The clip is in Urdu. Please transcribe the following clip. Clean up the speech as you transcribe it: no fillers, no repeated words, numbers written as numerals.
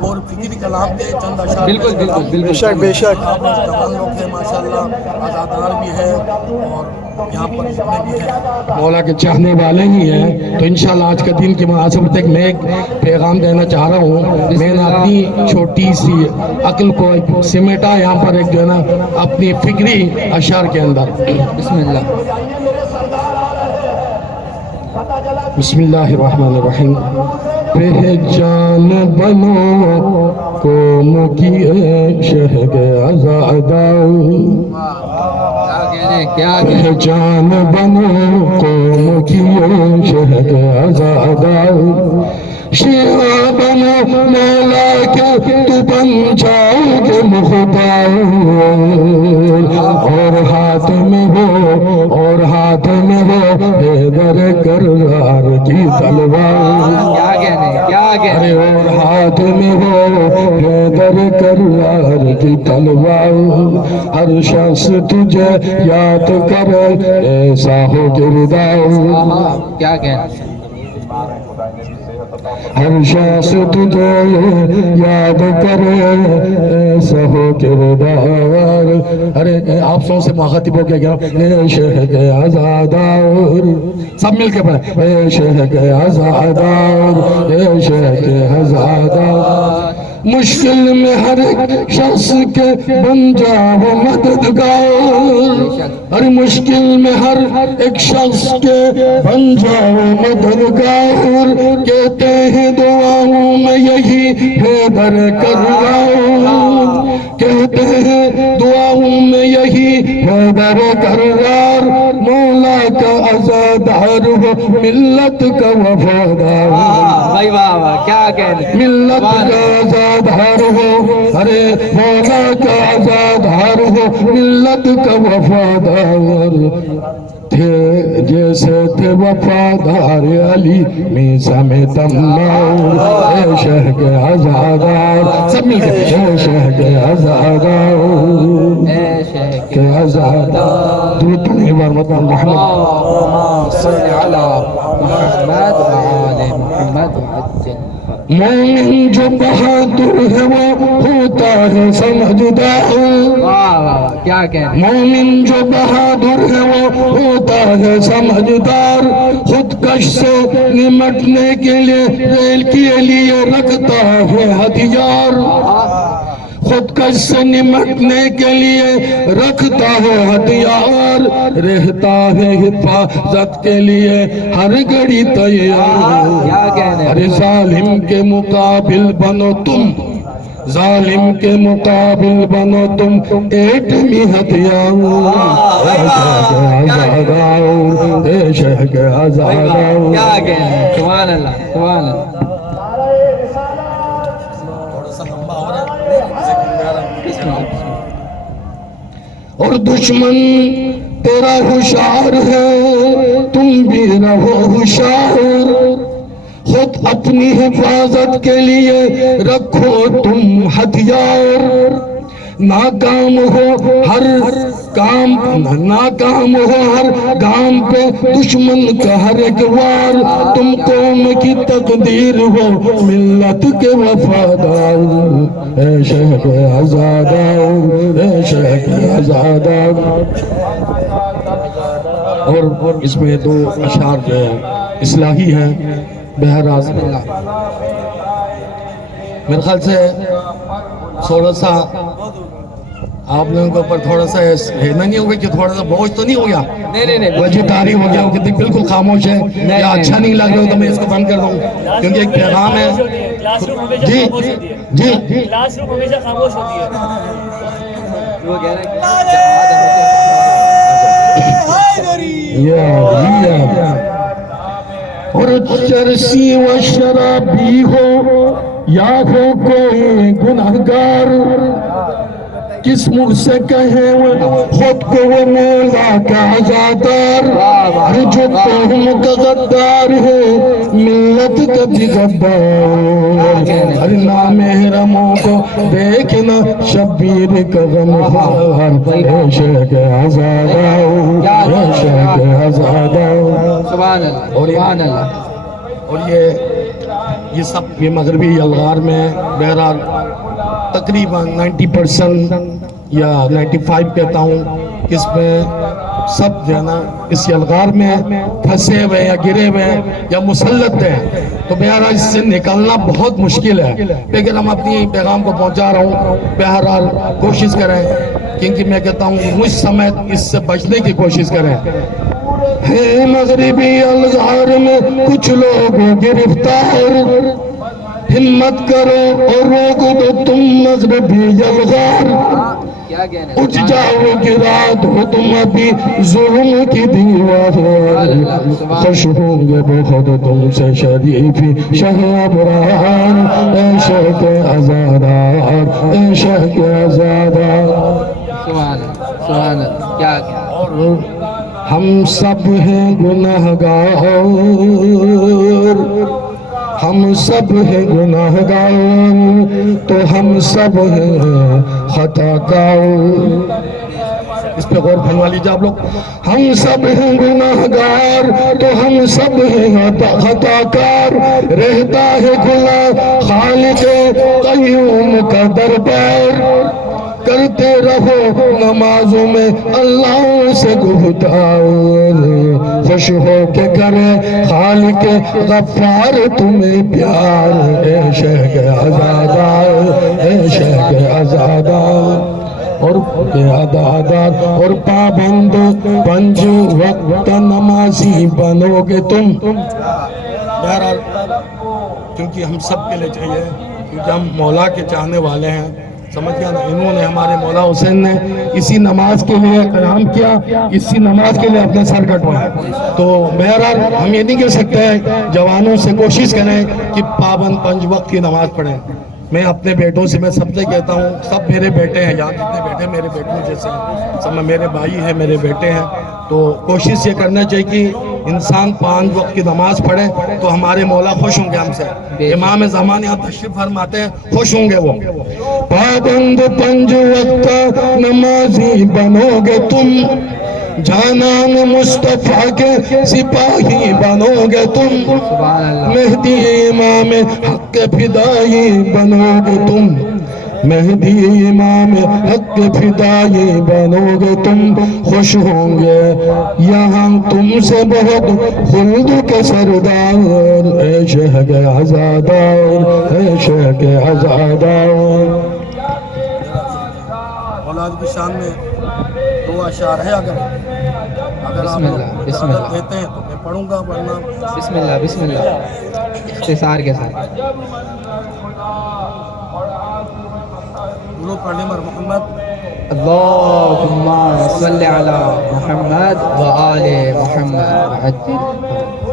اور فکری کلام کے چند اشعار بالکل بالکل بے بالکل شک بے شک لوگ ہیں ماشاءاللہ آزادار بھی ہے اور یہاں پر جتنے بھی ہیں مولا کے چاہنے والے ہی ہیں تو انشاءاللہ آج کا دن کی مناسبت ایک میں ایک پیغام دینا چاہ رہا ہوں میں نے اپنی چھوٹی سی عقل کو سمیٹا یہاں پر ایک جو ہے نا اپنی فکری اشعار کے اندر بسم اللہ بسم اللہ الرحمن الرحیم پہچان بنو قوم کی شہر آزادہ پہچان بنو قوم کی شہر آزادہ شیعہ بنو مولا کے تو بن جاؤ گے مختار اور ہاتھ میں ہو حیدر کرار کی تلوار ارے اور ہاتھ میں ہو حیدر کرار کی تلوار ہر شخص تجھے یاد کرے ایسا ہو کردار کیا کہنا ہر شخص تجھے یاد کرے ایسا ہو کردار ارے آپ سو سے مخاطب ہو کے گیا اے شہر آزادار سب مل کے پڑھیں اے شہر آزادار اے شہر آزادار مشکل میں ہر ایک شخص کے بن جاؤ مددگار ہر مشکل میں ہر ایک شخص کے بن جاؤ مددگار کہتے ہیں دعاؤں میں یہی حیدر کرار کہتے ہیں دعاؤں میں یہی حیدر کرار مولا کا عزادار ہو ملت کا وفادار بھائی واہ واہ کیا کہنا ملت کا عزادار ہو ارے مولا کا عزادار ہو ملت کا وفادار تھے جیسے تھے وفادار علی میسا میں تمام اے شہر کے عزادار سب مل کے اے شہر کے عزادار کے عزادار درود پڑھیں ایک بار مطلب محمد صلی علی محمد وآل محمد وعجل مومن جو بہادر ہے وہ ہوتا ہے سمجھدار واہ واہ کیا کہنا مومن جو بہادر ہے وہ ہوتا ہے سمجھدار خودکش سے نمٹنے کے لیے رکھتا ہے ہتھیار خودکش سے نمٹنے کے لیے رکھتا ہے ہتھیار رہتا ہے حفاظت کے لیے ہر گھڑی تیار کیا کہنا ارے ظالم کے مقابل بنو تم ظالم کے مقابل بنو تم ایٹمی ہتھیار اے شہر کے آزادار کیا کہنا سبحان اللہ سبحان اللہ اور دشمن تیرا ہوشیار ہے تم بھی رہو ہوشیار خود اپنی حفاظت کے لیے رکھو تم ہتھیار ناکام ہو ہر گام پہ دشمن کا ہر ایک وار تم قوم کی تقدیر ہو ملت کے وفادار اے شہر آزادار اے شہر آزادار اور اس میں دو اشعار جو اصلاحی ہیں بہراز میرے خیال سے تھوڑا سا آپ لوگوں کے اوپر تھوڑا سا لینا نہیں ہوگا کہ تھوڑا سا بوجھ تو نہیں ہو گیا نہیں وجہ تاری ہو گیا کہ بالکل خاموش ہے یا اچھا نہیں لگ رہا ہو تو میں اس کو بند کر دوں کیونکہ ایک پیغام ہے جی جی کلاس روم ہمیشہ خاموش ہوتی ہے وہ کہہ رہے ہیں اور چرسی و شرابی ہو یا ہو کوئی گناہگار کس منہ سے کہیں وہ خود کو وہ مولا کا عزادار جو قوم کا غدار ہے ملت کا بھی غدار ہر نامحرموں کو دیکھنا شبیر کا غمخوار اے شہر آزادار اے شہر آزادار سبحان اللہ سبحان اللہ اور یہ سب یہ مغربی الغار میں بہرحال تقریباً 90% یا 95 کہتا ہوں، اس میں سب جو ہے نا اس یلغار میں پھنسے ہوئے یا گرے ہوئے یا مسلط ہیں، تو بہرحال اس سے نکلنا بہت مشکل ہے، لیکن ہم اپنی پیغام کو پہنچا رہا ہوں، بہرحال کوشش کریں، کیونکہ میں کہتا ہوں مجھ سمیت اس سے بچنے کی کوشش کریں۔ ہے مغربی الغار میں کچھ لوگ گرفتار، ہمت کرو اور روک دو تم مغربی الغار، کیا کہنے اٹھ جاؤ گرا دو تم ابھی ظلم کی دیوار، خوش ہوں گے بہت تم سے شریفی شہ ابرار، اے شہ کے آزادار، اے شہ کے آزادار۔ سبحان اللہ سبحان اللہ، کیا کہنے اور ہم سب ہیں گناہگار، ہم سب ہیں گناہگار، تو ہم سب ہیں خطا کار۔ اس پہ غور فرما لیجیے آپ لوگ، ہم سب ہیں گناہگار تو ہم سب ہیں خطا کار، رہتا ہے کھلا خالق قیوم کا دربار، کرتے رہو نمازوں میں اللہ سے گفتار، خوش ہو کے کرے خالق غفار تمہیں پیار، اے شہ کے آزادار، اے شہ کے آزادار اور آزادار اور پابند پنج وقت نمازی بنو گے تم۔ بہرحال کیونکہ ہم سب کے لیے چاہیے، کیونکہ ہم مولا کے چاہنے والے ہیں، سمجھ گیا نا، انہوں نے ہمارے مولا حسین نے اسی نماز کے لیے قیام کیا، اسی نماز کے لیے اپنے سر کٹوائے، تو بہرحال ہم یہ نہیں کہہ سکتے جوانوں سے کوشش کریں کہ پابند پنج وقت کی نماز پڑھیں۔ میں اپنے بیٹوں سے میں سب سے کہتا ہوں، سب میرے بیٹے ہیں، یہاں جتنے بیٹے ہیں میرے بیٹوں جیسے ہیں، سب میرے بھائی ہیں، میرے بیٹے ہیں، تو کوشش یہ کرنا چاہیے کہ انسان 5 وقت کی نماز پڑھے تو ہمارے مولا خوش ہوں گے ہم سے۔ امام زمان یہاں تشریف فرماتے ہیں، خوش ہوں گے وہ۔ پابند 5 وقت نمازی بنو گے تم، جانان مصطفیٰ کے سپاہی بنو گے تم، سبحان اللہ مہدی امام حق کے فدائی بنو گے تم، مہدی امام حق کے فدائی بنو گے تم، خوش ہوں گے یہاں تم سے بہت خلد کے سردار، اے شہ کے آزادار، اے شہ کے آزادار۔ اولاد کی شان میں 2 اشعار ہے، اگر بسم اللہ بسم اللہ کہتے ہیں تو میں پڑھوں گا، ورنہ بسم اللہ بسم اللہ، اختصار کے ساتھ۔ درود پڑھنے پر محمد اللہم صلی علی محمد و آل محمد وعجل